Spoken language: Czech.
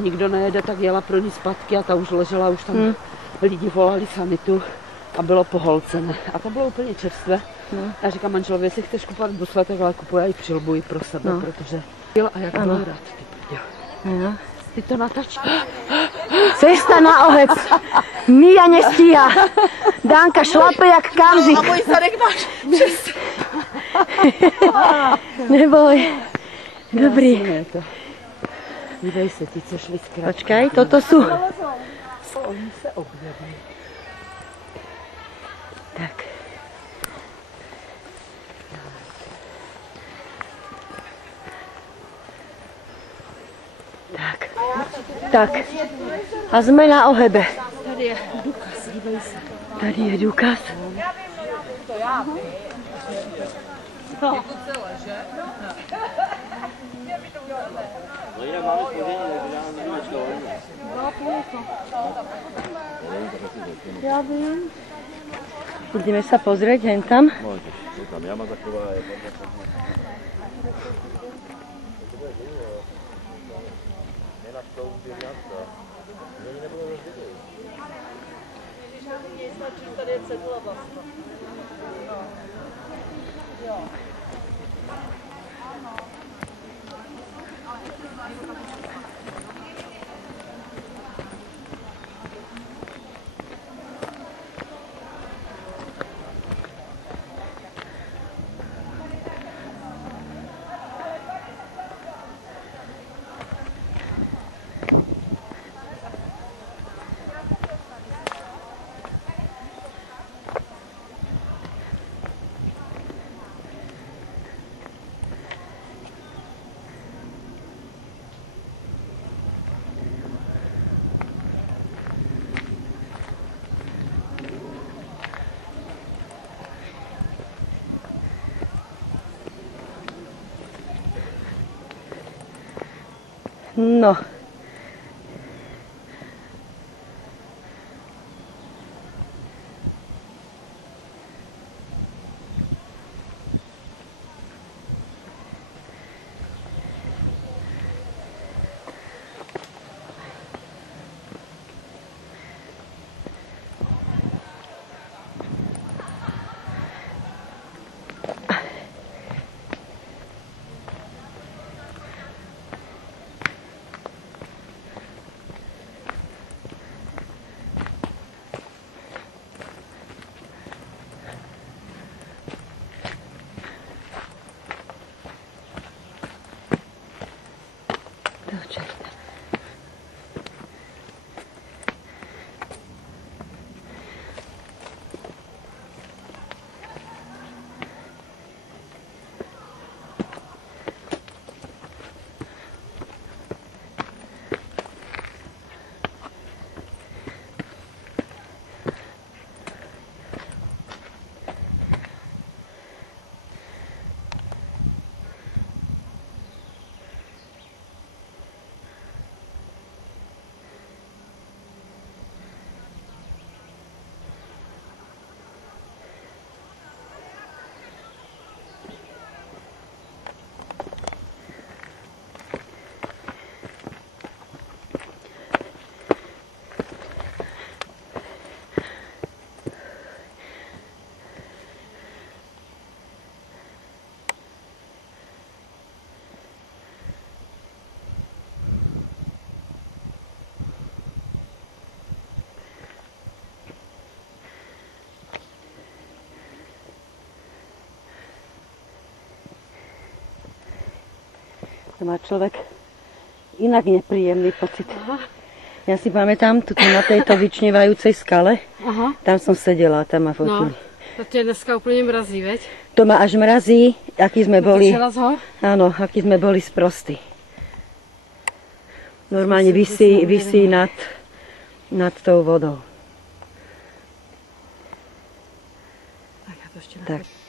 Nikdo nejede, tak jela pro ní zpátky a ta už ležela, už tam lidi volali sanitu a bylo poholcené. A to bylo úplně čerstvé. Já říkám manželovi, jestli chceš kupovat busletek, ale kupuje i přilbu i pro sebe, protože a jak byl rád, ty prďo. Ty to natač. Cesta na Ohec. Mia nestíha. Danka šlape jak kamzik. A můj zadek máš přes. Neboj. Dobrý. Dívej se, ty, co šli zkrátka. Počkaj, toto sú. Oni se objeví. Tak. Tak. Tak. A sme na Ohebe. Tady je důkaz, dívej se. Tady je důkaz. To já vím. No. No jinak máme spoždění, takže já nemám Ja vím. Ideme sa pozrieť hen tam. Môžeš, je tam jama taková. Tady je cedula vlastně. Jo. No. To má človek inak nepríjemný pocit. Aha. Ja si pamätám, tu na tejto vyčnevajúcej skale, tam som sedela, tam ma fotili. To tě dneska úplně mrazí, veď? To ma až mrazí, aký sme boli. Áno, aký sme boli sprostí. Normálne visí nad tou vodou. Tak já to ještě Tak.